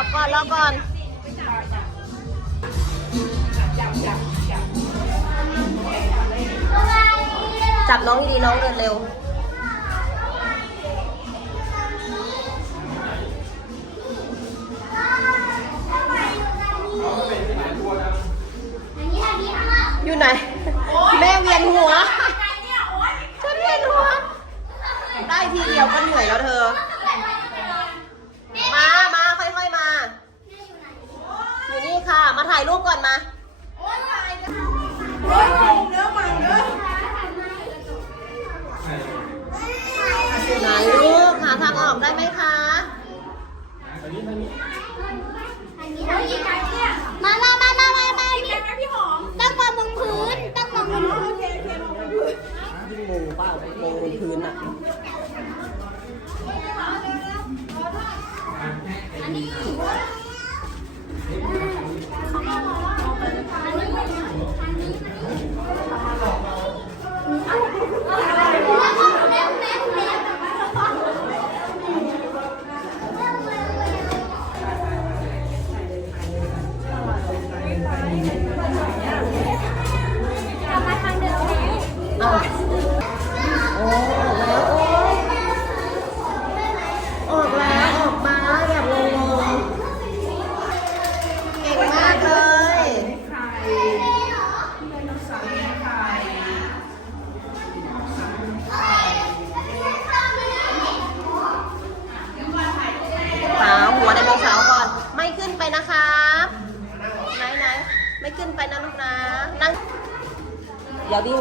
อบก่อนรอก่อนจับน้องดีๆน้องเดินเร็วอยู่ไหน แม่เวียนหัวฉันเวียนหัว ได้ทีเดียวก็เหนื่อยแล้วเธอ มา มาค่อยๆมา อยู่นี่ค่ะ มาถ่ายรูปก่อนมาไหนลูกหาทางออกได้ไหมคะมามามามามามานี่ตั้งมองบนพื้น ตั้งมองบนพื้นยิ่งงงเปล่างงบนพื้นอะกลับ อ้าโอ้แล้วโอ้ออกแล้วออกมาแบบงงๆเก่งมากเลยสาวหัวไดโนเสาร์ก่อน ไม่ขึ้นไปนะครับ ไหนไหนไม่ขึ้นไปนะลูกนะ นั่ง อย่าวิ่ง